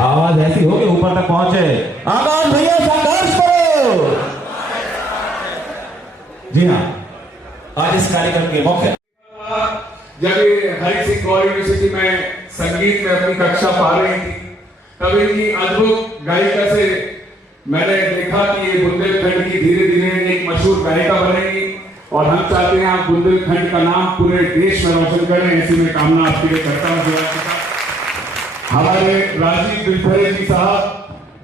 आवाज ऐसी हो कि ऊपर तक पहुंचे। आकाश भैया संघर्ष करो। जी हाँ, आज इस कार्यक्रम के मुख्य जब ये हरि सिंह गौर यूनिवर्सिटी में संगीत में अपनी कक्षा पा रही थी, तब इनकी अद्भुत गायिका से मैंने देखा कि ये बुंदेलखंड की धीरे धीरे एक मशहूर गायिका बनेगी और हम चाहते हैं आप बुंदेलखंड का नाम पूरे देश में रोशन करें। ऐसी मैं कामना आपके लिए करता हूँ। हमारे राजीव बिलफरे जी साहब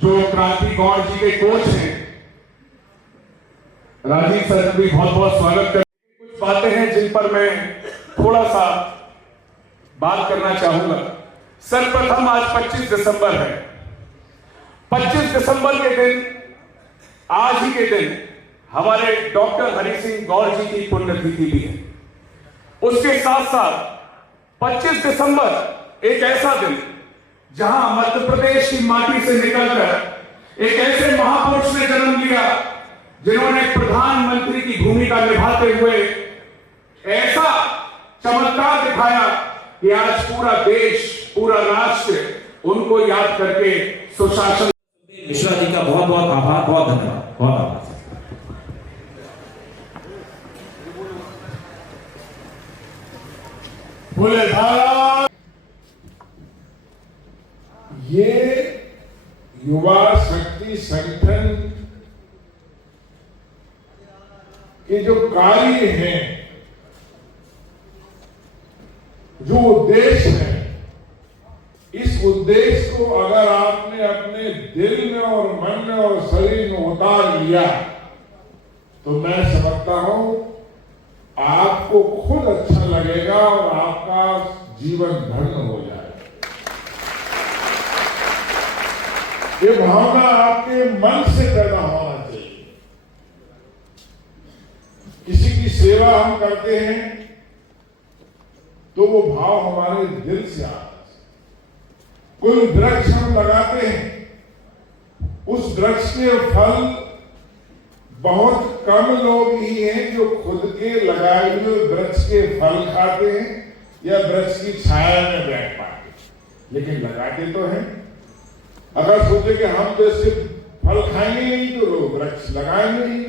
जो क्रांति गौड़ जी के कोच हैं, राजीव सर भी बहुत बहुत स्वागत करते हैं। कुछ बातें हैं जिन पर मैं थोड़ा सा बात करना चाहूंगा। सर्वप्रथम आज 25 दिसंबर है। 25 दिसंबर के दिन, आज ही के दिन हमारे डॉक्टर हरि सिंह गौर जी की पुण्यतिथि भी है। उसके साथ साथ 25 दिसंबर एक ऐसा दिन जहां मध्य प्रदेश की माटी से निकलकर एक ऐसे महापुरुष ने जन्म लिया जिन्होंने प्रधानमंत्री की भूमिका निभाते हुए ऐसा चमत्कार दिखाया कि आज पूरा देश, पूरा राष्ट्र उनको याद करके सुशासन। मिश्रा जी का बहुत बहुत आभार, बहुत धन्यवाद, बहुत आभार। बोले भारत। ये युवा शक्ति संगठन के जो कार्य हैं, जो उद्देश्य है, इस उद्देश्य को अगर आपने अपने दिल में और मन में और शरीर में उतार लिया तो मैं समझता हूं आपको खुद अच्छा लगेगा और आपका जीवन धन्य हो जाएगा। ये भावना आपके मन से पैदा होना चाहिए। किसी की सेवा हम करते हैं तो वो भाव हमारे दिल से आता है। कोई वृक्ष हम लगाते हैं, उस वृक्ष के फल बहुत कम लोग ही हैं जो खुद के लगाए हुए वृक्ष के फल खाते हैं या वृक्ष की छाया में बैठ पाते, लेकिन लगाते तो हैं। अगर सोचे कि हम तो इससे फल खाएंगे नहीं तो लोग वृक्ष लगाएंगे नहीं।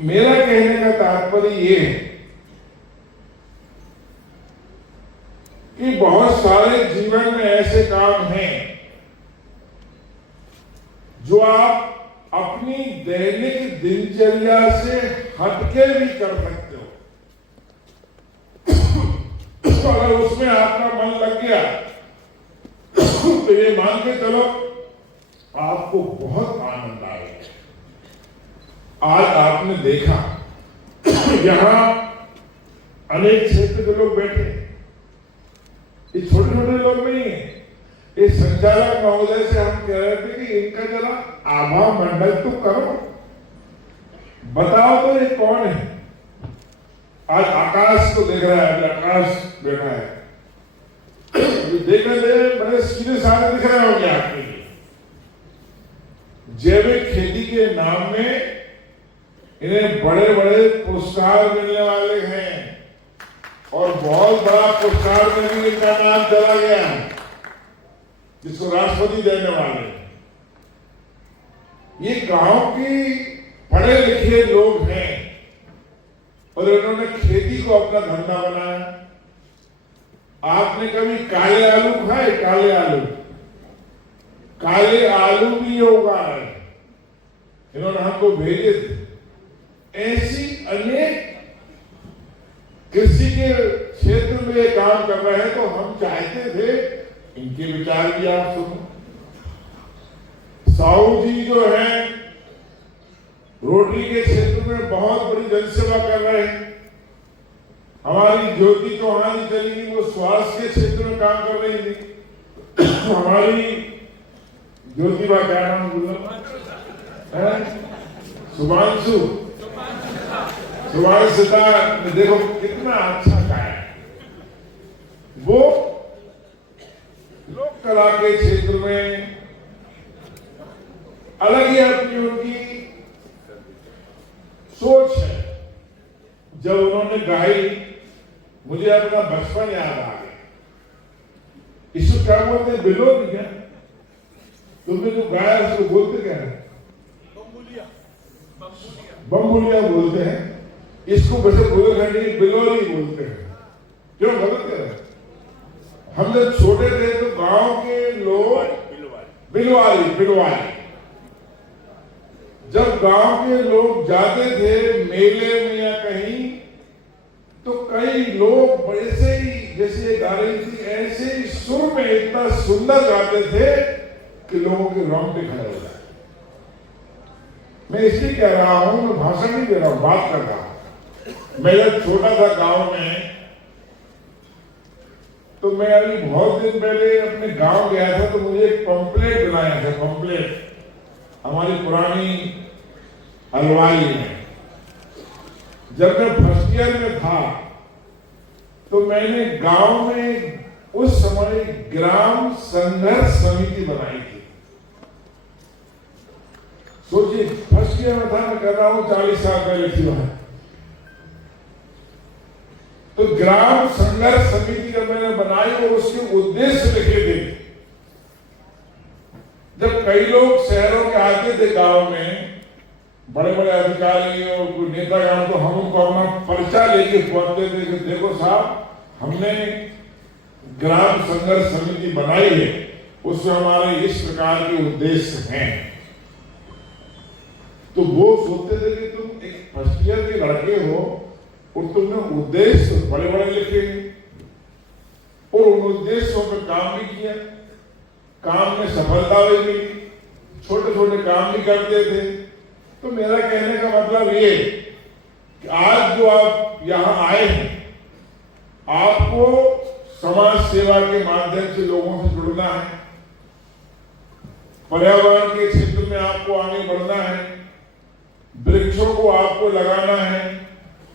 मेरा कहने का तात्पर्य ये है कि बहुत सारे जीवन में ऐसे काम हैं जो आप अपनी दैनिक दिनचर्या से हटके भी कर सकते हो। तो अगर उसमें आपका मन लग गया तो ये मान के चलो आपको बहुत आनंद आएगा। आज आपने देखा यहां अनेक क्षेत्र के लोग बैठे, ये छोटे छोटे लोग नहीं है। इस संचालक महोदय से हम कह रहे थे कि इनका जरा आभा मंडल तो करो, बताओ तो ये कौन है। आज आकाश को देख रहा है, आकाश बैठा है, देखने दे बड़े सीधे साधे दिख रहे होंगे आपके लिए। जैविक खेती के नाम में इन्हें बड़े बड़े पुरस्कार मिलने वाले हैं और बहुत बड़ा पुरस्कार में भी इनका नाम चला गया, जिसको राष्ट्रपति देने वाले हैं। ये गांव की पढ़े लिखे लोग हैं और इन्होंने खेती को अपना धंधा बनाया। आपने कभी काले आलू खाए? काले आलू, काले आलू भी उगा है, इन्होंने हमको भेजे थे। ऐसी अनेक कृषि के क्षेत्र में ये काम कर रहे हैं, तो हम चाहते थे इनके विचार भी आप सुनो। साहू जी जो है रोटरी के क्षेत्र में बहुत बड़ी जनसेवा कर रहे हैं। हमारी ज्योति चौहान जी चली गई, वो स्वास्थ्य के क्षेत्र में काम कर रही थी। हमारी ज्योतिबा क्या नाम बोला, सुभांशु ने देखो कितना अच्छा गाया। वो लोक कला के क्षेत्र में अलग ही अपनी उनकी सोच है। जब उन्होंने गाई मुझे अपना बचपन याद आ गया। इस क्या बोलते हैं, बिलोरी क्या? तुमने जो गाया उसको बोलते क्या है? बम्बुलिया बोलते हैं। इसको वैसे बुंदेलखंडी बिलोरी बोलते हैं। क्यों गलत क्या है? हम जब छोटे थे तो गांव के लोग बिलवारी जब गांव के लोग जाते थे मेले में या कहीं, तो कई लोग बड़े से ही, जैसे ये गा रही थी, ऐसे ही सुर में इतना सुंदर गाते थे कि लोगों के रोंगटे खड़े हो जाए। मैं इसलिए कह रहा हूं, मैं भाषण नहीं दे रहा हूं, बात कर रहा हूं। मैं जब छोटा था गांव में, तो मैं अभी बहुत दिन पहले अपने गांव गया था, तो मुझे एक पंपलेट बनाया था, पंपलेट हमारी पुरानी हलवाई में। जब मैं फर्स्ट ईयर में था, तो मैंने गांव में उस समय ग्राम संघर्ष समिति बनाई थी। सोचिए, फर्स्ट ईयर में था, मैं कह रहा हूं 40 साल पहले थी वहां। तो ग्राम संघर्ष समिति जब मैंने बनाई और उसके उद्देश्य लिखे थे, जब कई लोग शहरों के आते थे गांव में, बड़े बड़े अधिकारी और नेतागण, तो हम उनको अपना पर्चा लेके पहुंचते थे कि देखो साहब, हमने ग्राम संघर्ष समिति बनाई है, उसमें हमारे इस प्रकार के उद्देश्य हैं। तो वो सोचते थे कि तुम एक फर्स्ट ईयर के लड़के हो और तुमने उद्देश्य बड़े बड़े लिखे और उन उद्देश्यों पर काम भी किया, काम में सफलता भी मिली, छोटे छोटे काम भी करते थे। तो मेरा कहने का मतलब ये कि आज जो आप यहां आए हैं, आपको समाज सेवा के माध्यम से लोगों से जुड़ना है, पर्यावरण के क्षेत्र में आपको आगे बढ़ना है, वृक्षों को आपको लगाना है,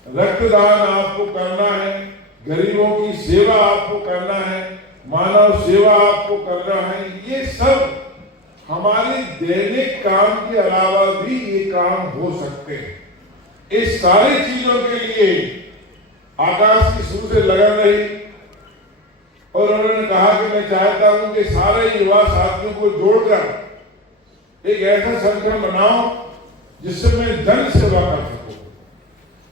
रक्तदान आपको करना है, गरीबों की सेवा आपको करना है, मानव सेवा आपको करना है। ये सब हमारे दैनिक काम के अलावा भी ये काम हो सकते हैं। इस सारी चीजों के लिए आकाश की शुरू से लगन रही और उन्होंने कहा कि मैं चाहता हूं कि सारे युवा साथियों को जोड़कर एक ऐसा संगठन बनाओ जिससे मैं जन सेवा कर सकूं।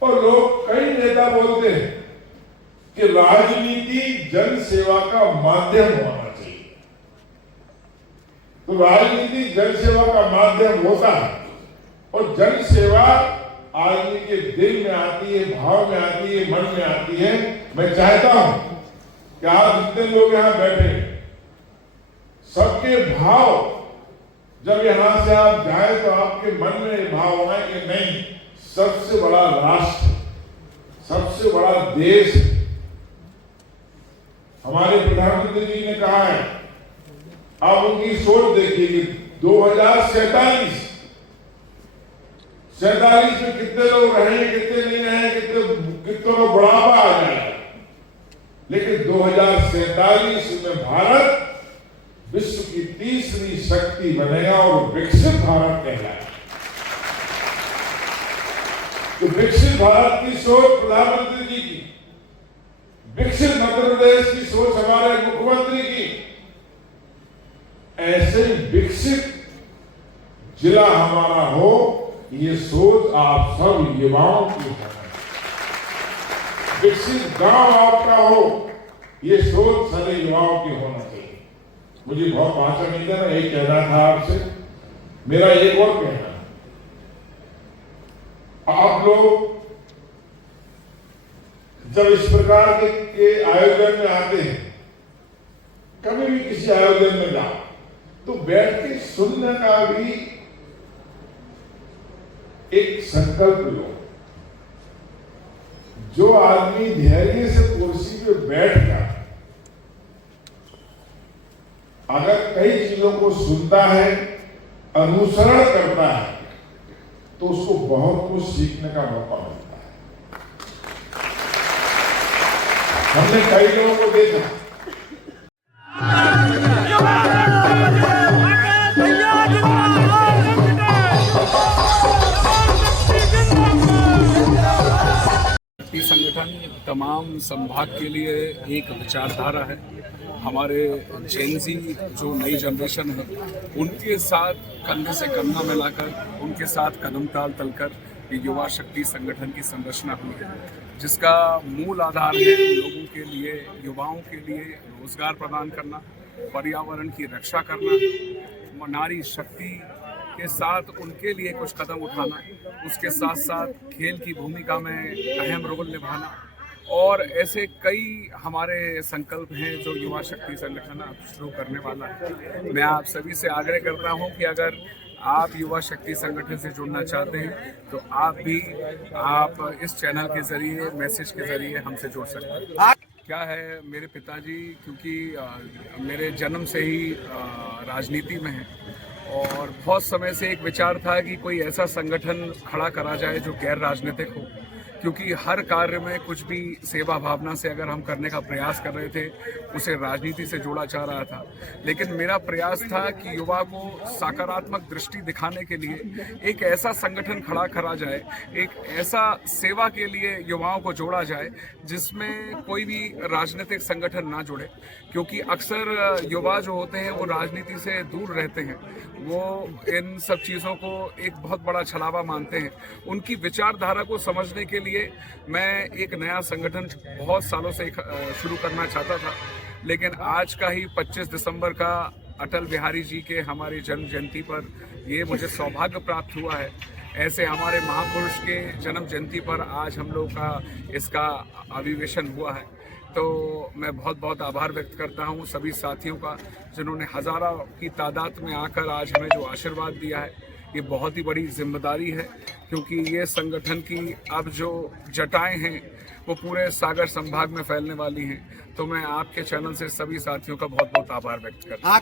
और लोग, कई नेता बोलते हैं कि राजनीति जन सेवा का माध्यम होना चाहिए। तो राजनीति जन सेवा का माध्यम होता है और जन सेवा आदमी के दिल में आती है, भाव में आती है, मन में आती है। मैं चाहता हूं कि आप जितने लोग यहां बैठे, सबके भाव जब यहां से आप जाए तो आपके मन में भाव आए कि नहीं, सबसे बड़ा राष्ट्र, सबसे बड़ा देश हमारे प्रधानमंत्री जी ने कहा है। आप उनकी सोच देखिए कि 2047 में कितने लोग रहेंगे, कितने नहीं रहेंगे, कितने लोग बुढ़ापा आ जाएगा, लेकिन 2047 में भारत विश्व की तीसरी शक्ति बनेगा और विकसित भारत कहलाएगा। तो विकसित भारत की सोच प्रधानमंत्री जी की, विकसित मध्य प्रदेश की सोच हमारे मुख्यमंत्री की, ऐसे विकसित जिला हमारा हो, ये सोच आप सब युवाओं की है। विकसित गांव आपका हो, ये सोच सारे युवाओं की होना चाहिए। मुझे बहुत भाषण नहीं देना, यही कहना था आपसे। मेरा एक और कहना, आप लोग जब इस प्रकार के आयोजन में आते हैं, कभी भी किसी आयोजन में जाओ, तो बैठ के सुनने का भी एक संकल्प लो। जो आदमी धैर्य से कुर्सी पे बैठकर अगर कई चीजों को सुनता है, अनुसरण करता है, तो उसको बहुत कुछ सीखने का मौका मिलता है। हमने कई लोगों को देखा, संगठन तमाम संभाग के लिए एक विचारधारा है। हमारे जेनजी जो नई जनरेशन है उनके साथ कंधे से कंधा मिलाकर उनके साथ कदम ताल तलकर ये युवा शक्ति संगठन की संरचना हुई है, जिसका मूल आधार है लोगों के लिए, युवाओं के लिए रोजगार प्रदान करना, पर्यावरण की रक्षा करना, नारी शक्ति के साथ उनके लिए कुछ कदम उठाना, उसके साथ साथ खेल की भूमिका में अहम रोल निभाना और ऐसे कई हमारे संकल्प हैं जो युवा शक्ति संगठन अब शुरू करने वाला है। मैं आप सभी से आग्रह करता हूं कि अगर आप युवा शक्ति संगठन से जुड़ना चाहते हैं तो आप इस चैनल के जरिए, मैसेज के जरिए हमसे जुड़ सकते हैं। क्या है, मेरे पिताजी क्योंकि मेरे जन्म से ही राजनीति में हैं और बहुत समय से एक विचार था कि कोई ऐसा संगठन खड़ा करा जाए जो गैर राजनीतिक हो, क्योंकि हर कार्य में कुछ भी सेवा भावना से अगर हम करने का प्रयास कर रहे थे उसे राजनीति से जोड़ा जा रहा था। लेकिन मेरा प्रयास था कि युवा को सकारात्मक दृष्टि दिखाने के लिए एक ऐसा संगठन खड़ा करा जाए, एक ऐसा सेवा के लिए युवाओं को जोड़ा जाए जिसमें कोई भी राजनीतिक संगठन ना जुड़े, क्योंकि अक्सर युवा जो होते हैं वो राजनीति से दूर रहते हैं, वो इन सब चीज़ों को एक बहुत बड़ा छलावा मानते हैं। उनकी विचारधारा को समझने के लिए मैं एक नया संगठन बहुत सालों से शुरू करना चाहता था, लेकिन आज का ही 25 दिसंबर का अटल बिहारी जी के हमारी जन्म जयंती पर ये मुझे सौभाग्य प्राप्त हुआ है। ऐसे हमारे महापुरुष के जन्म जयंती पर आज हम लोग का इसका अभिवेशन हुआ है। तो मैं बहुत बहुत आभार व्यक्त करता हूँ सभी साथियों का जिन्होंने हज़ारों की तादाद में आकर आज हमें जो आशीर्वाद दिया है। ये बहुत ही बड़ी जिम्मेदारी है, क्योंकि ये संगठन की अब जो जटाएं हैं वो पूरे सागर संभाग में फैलने वाली हैं। तो मैं आपके चैनल से सभी साथियों का बहुत बहुत आभार व्यक्त करता हूँ।